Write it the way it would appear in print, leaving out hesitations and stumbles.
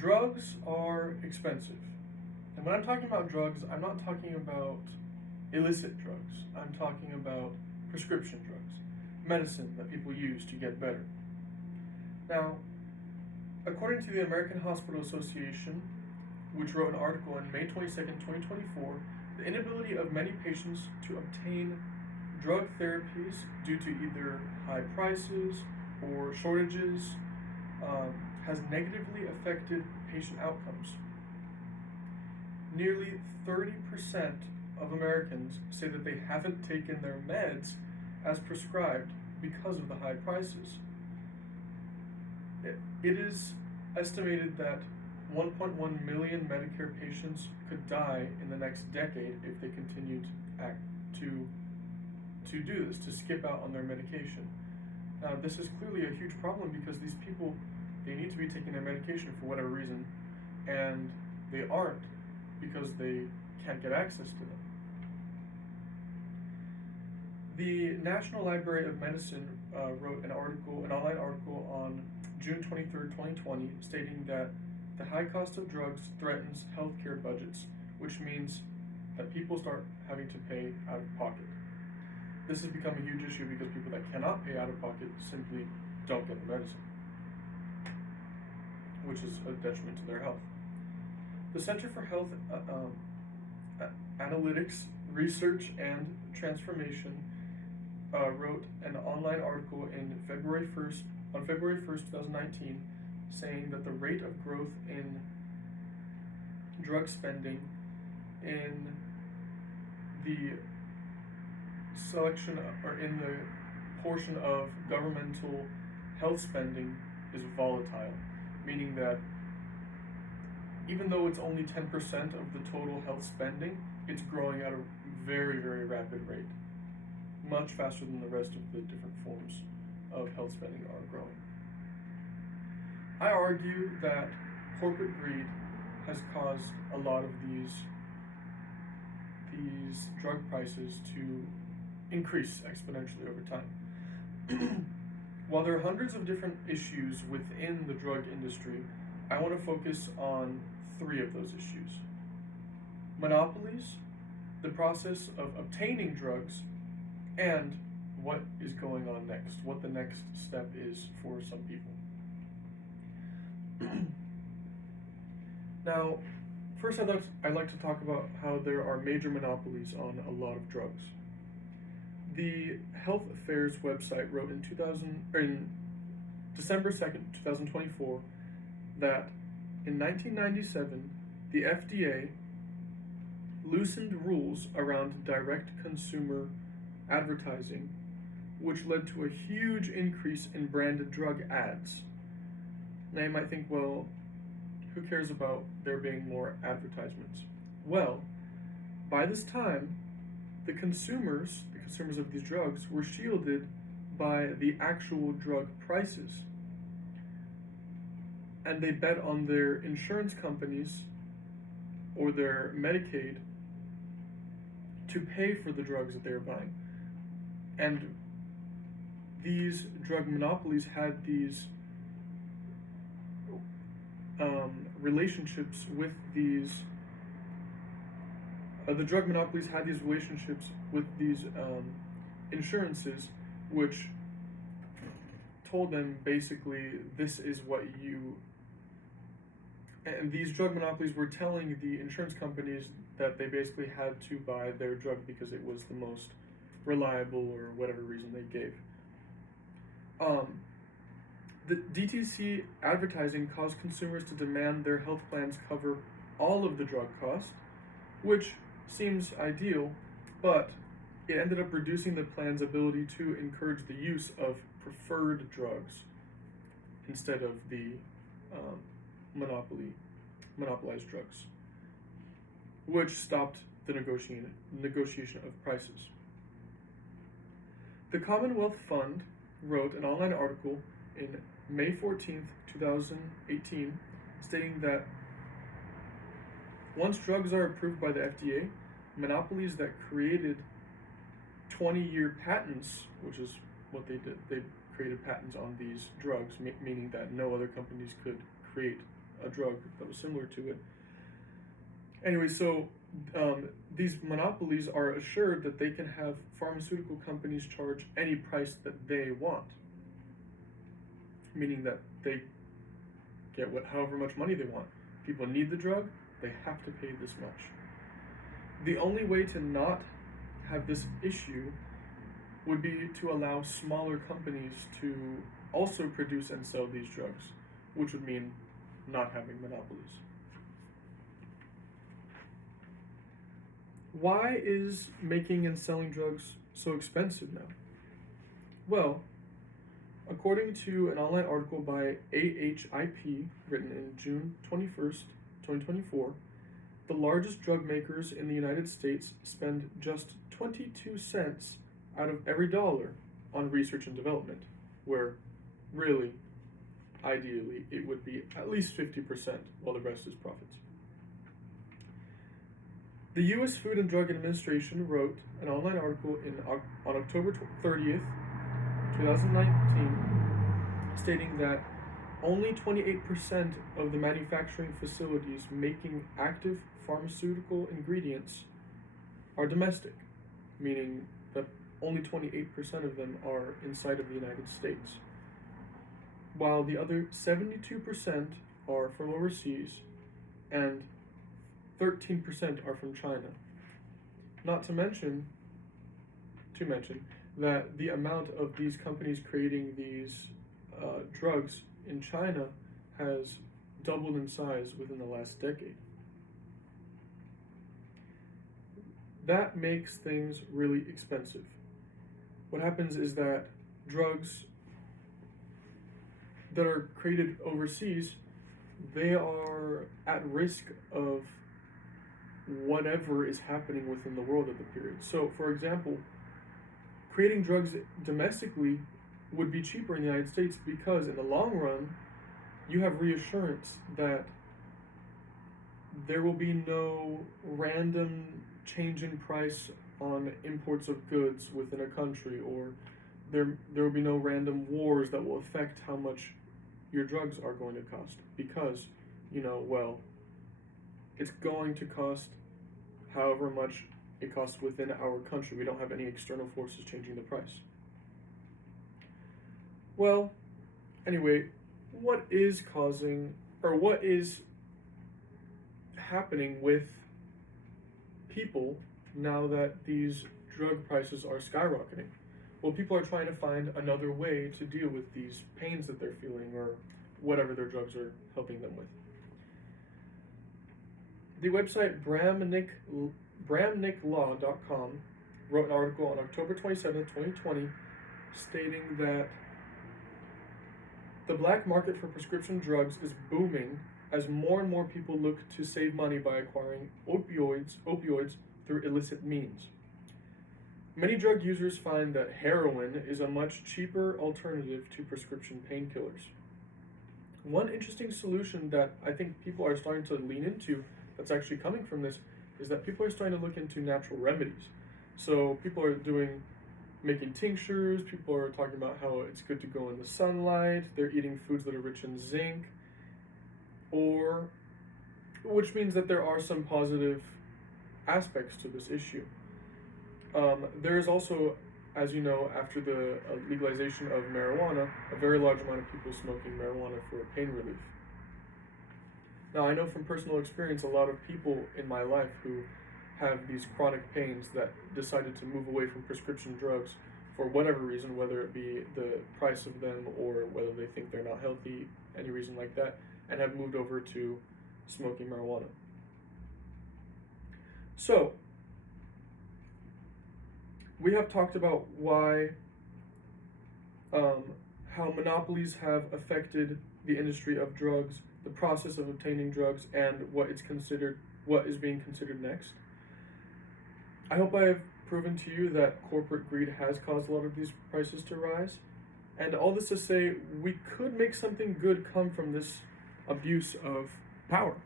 Drugs are expensive. And when I'm talking about drugs, I'm not talking about illicit drugs. I'm talking about prescription drugs, medicine that people use to get better. Now, according to the American Hospital Association, which wrote an article on May 22nd, 2024, the inability of many patients to obtain drug therapies due to either high prices or shortages has negatively affected patient outcomes. Nearly 30% of Americans say that they haven't taken their meds as prescribed because of the high prices. It is estimated that 1.1 million Medicare patients could die in the next decade if they continue to do this, to skip out on their medication. Now, this is clearly a huge problem because these people, they need to be taking their medication for whatever reason, and they aren't because they can't get access to them. The National Library of Medicine wrote an online article on June 23rd, 2020, stating that the high cost of drugs threatens healthcare budgets, which means that people start having to pay out of pocket. This has become a huge issue because people that cannot pay out of pocket simply don't get the medicine, which is a detriment to their health. The Center for Health Analytics, Research, and Transformation wrote an online article on February 1st, 2019, saying that the rate of growth in drug spending in the selection or in the portion of governmental health spending is volatile, meaning that even though it's only 10% of the total health spending, it's growing at a very, very rapid rate, much faster than the rest of the different forms of health spending are growing. I argue that corporate greed has caused a lot of these drug prices to increase exponentially over time. While there are hundreds of different issues within the drug industry, I want to focus on 3 of those issues. Monopolies, the process of obtaining drugs, and what is going on next, what the next step is for some people. Now, first I'd like to talk about how there are major monopolies on a lot of drugs. The Health Affairs website wrote in December 2nd, 2024, that in 1997, the FDA loosened rules around direct consumer advertising, which led to a huge increase in branded drug ads. Now you might think, well, who cares about there being more advertisements? Well, by this time, the consumers of these drugs were shielded by the actual drug prices. And they bet on their insurance companies or their Medicaid to pay for the drugs that they were buying. And these drug monopolies had these relationships with these the drug monopolies had these relationships with these insurances, which told them basically, this is what you... And these drug monopolies were telling the insurance companies that they basically had to buy their drug because it was the most reliable or whatever reason they gave. The DTC advertising caused consumers to demand their health plans cover all of the drug cost, which seems ideal, but it ended up reducing the plan's ability to encourage the use of preferred drugs instead of the monopolized drugs, which stopped the negotiation of prices. The Commonwealth Fund wrote an online article in May 14th, 2018, stating that once drugs are approved by the FDA, monopolies that created 20-year patents, which is what they did, they created patents on these drugs, meaning that no other companies could create a drug that was similar to it. Anyway, so these monopolies are assured that they can have pharmaceutical companies charge any price that they want, meaning that they get however much money they want. People need the drug, they have to pay this much. The only way to not have this issue would be to allow smaller companies to also produce and sell these drugs, which would mean not having monopolies. Why is making and selling drugs so expensive now? Well, according to an online article by AHIP, written in June 21st, 2024, the largest drug makers in the United States spend just 22 cents out of every dollar on research and development, where really, ideally, it would be at least 50%, while the rest is profits. The U.S. Food and Drug Administration wrote an online article on October 30th, 2019, stating that only 28% of the manufacturing facilities making active pharmaceutical ingredients are domestic, meaning that only 28% of them are inside of the United States, while the other 72% are from overseas and 13% are from China. Not to mention that the amount of these companies creating these drugs in China has doubled in size within the last decade. That makes things really expensive. What happens is that drugs that are created overseas, they are at risk of whatever is happening within the world at the period. So, for example, creating drugs domestically would be cheaper in the United States because in the long run, you have reassurance that there will be no random change in price on imports of goods within a country, or there will be no random wars that will affect how much your drugs are going to cost, because, it's going to cost however much it costs within our country. We don't have any external forces changing the price. Well, anyway, what is happening with people now that these drug prices are skyrocketing? Well, people are trying to find another way to deal with these pains that they're feeling, or whatever their drugs are helping them with. The website bramnicklaw.com wrote an article on October 27, 2020, stating that the black market for prescription drugs is booming as more and more people look to save money by acquiring opioids through illicit means. Many drug users find that heroin is a much cheaper alternative to prescription painkillers. One interesting solution that I think people are starting to lean into that's actually coming from this is that people are starting to look into natural remedies. So people are making tinctures, people are talking about how it's good to go in the sunlight, they're eating foods that are rich in zinc, which means that there are some positive aspects to this issue. There is also, as you know, after the legalization of marijuana, a very large amount of people smoking marijuana for pain relief. Now, I know from personal experience a lot of people in my life who have these chronic pains that decided to move away from prescription drugs for whatever reason, whether it be the price of them or whether they think they're not healthy, any reason like that, and have moved over to smoking marijuana. So, we have talked about how monopolies have affected the industry of drugs, the process of obtaining drugs, and what is being considered next. I hope I have proven to you that corporate greed has caused a lot of these prices to rise. And all this to say, we could make something good come from this abuse of power.